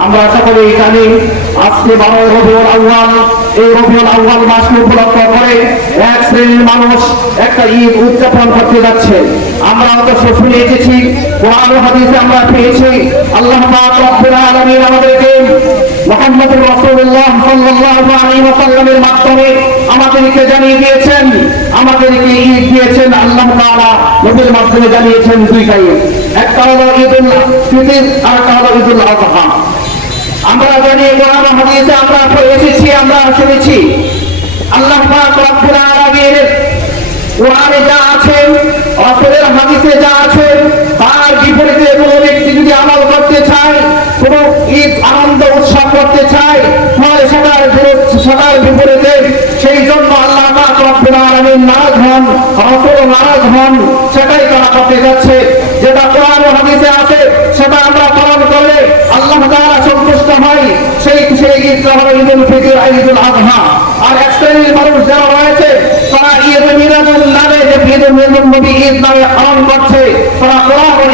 আমরা সকলেই জানি আজকে 12 রবিউল আউয়াল। এই রবিউল আউয়াল মাসকে উপলক্ষ করে এক শ্রেণীর মানুষ একটা ঈদ উদযাপন করতে যাচ্ছে। আমরা অবশ্য শুনে এসেছি, কোরআন ও হাদিসে আমরা পেয়েছি, আল্লাহ পাক রব্বুল আলামিন আমাদেরকে মুহাম্মদুর রাসূলুল্লাহ সাল্লাল্লাহু আলাইহি ওয়াসাল্লামের মাধ্যমে আমাদেরকে জানিয়ে দিয়েছেন, আমাদেরকে ঈদ দিয়েছেন। আল্লাহ তাআলা নবীর মাধ্যমে জানিয়েছেন দুইটা ঈদ, একটা হলো ঈদুল ফিতর আর একটা হলো ঈদুল আযহা। আমরা জানি কোরআন ও হাদিসে আমরা এসেছি, আমরা শুনেছি আল্লাহ পাক রব্বুল আলামিন কোরআনে যা আছে, রাসূলের হাদিসে যা আছে, তার বিপরীতে কোনো ব্যক্তি যদি আমল করতে চায়, কোনো ঈদ আনন্দ উৎসব করতে চায়, তাহলে সেটার বিপরীতে সেই জন্য আল্লাহ পাক রব্বুল আলামিন নারাজ হন, রাসূল নারাজ হন। সেটাই তারা করতে যাচ্ছে। যেটা কোরআন ও হাদিসে আছে সেটা আমরা পালন করলে আল্লাহ তাআলা সন্তুষ্ট হয়। সেই ঈদটা হলো ঈদুল ফিতর আর ঈদুল আযহা। আর এক শ্রেণীর মানুষ যারা রয়েছে, তারা ঈদ মিলাদুন নামে যে ঈদ মিলাদুন নবী ঈদ নামে পালন করছে, তারা কোরআনও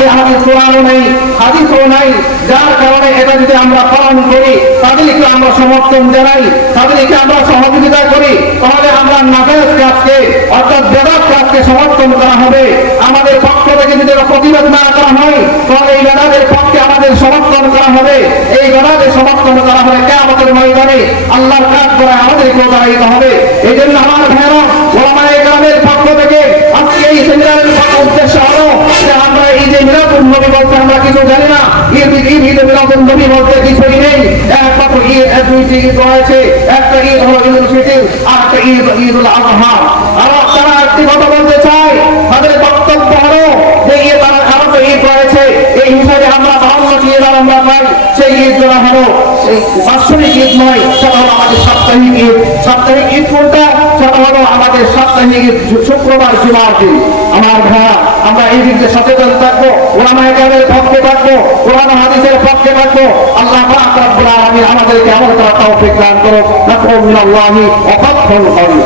নেই, হাদিসও নাই। যার কারণে এটা যদি আমরা পালন করি, তাদেরকে আমরা সমর্থন জানাই, তাদেরকে আমরা সহযোগিতা করি, তাহলে আমরা নাজায়েজ কাজকে অর্থাৎ বেদাত কাজকে সমর্থন করা হবে। আমাদের পক্ষ থেকে যদি প্রতিবাদ না করা হয়, তাহলে এই বেদাতের পক্ষে আমাদের সমর্থন করা হবে। এই বেদাতের সমর্থন করা হবে কিয়ামতের ময়দানে আল্লাহর কাজ করে আমাদেরকেও দাঁড়াইতে হবে। এই জন্য আমার ভাইরা ওলামায়ে কেরামের পক্ষ থেকে আজকে এই সেমিনারের উদ্দেশ্য হলো যে আমরা এই যে মিলাদুন নবী বলতে আমরা কিছু জানি না, ঈদ মিলাদুন নবী বলতে কিছুই নেই। একমাত্র দুইটি ঈদ রয়েছে, একটা ঈদ হলো ঈদুল ফিতর আর একটা ঈদুল আযহা। আর তারা একটি কথা বলতে চায়, তাদের বক্তব্য হলো যে তারা আরো ঈদ রয়েছে, এই হিসাবে আমরা 52টি ঈদ আমরা পাই। সেই ঈদগুলো হলো বাৎসরিক ঈদ নয়, সেটা হলো আমাদের সাপ্তাহিক ঈদ। সাপ্তাহিক ঈদ কোনটা? সেটা হলো আমাদের সাপ্তাহিক ঈদ শুক্রবার জুমার দিন। আমার ভাইয়া, আমরা এই দিকে সচেতন থাকবো, উলামায়ে কেরামের পক্ষে থাকবো, কোরআন হাদিসের পক্ষে থাকবো। আল্লাহ পাক রব্বুল আলামিন আমাদেরকে আমল করার তৌফিক দান করুন। নাসরুল্লাহি ওয়া ফাতহুল করিম।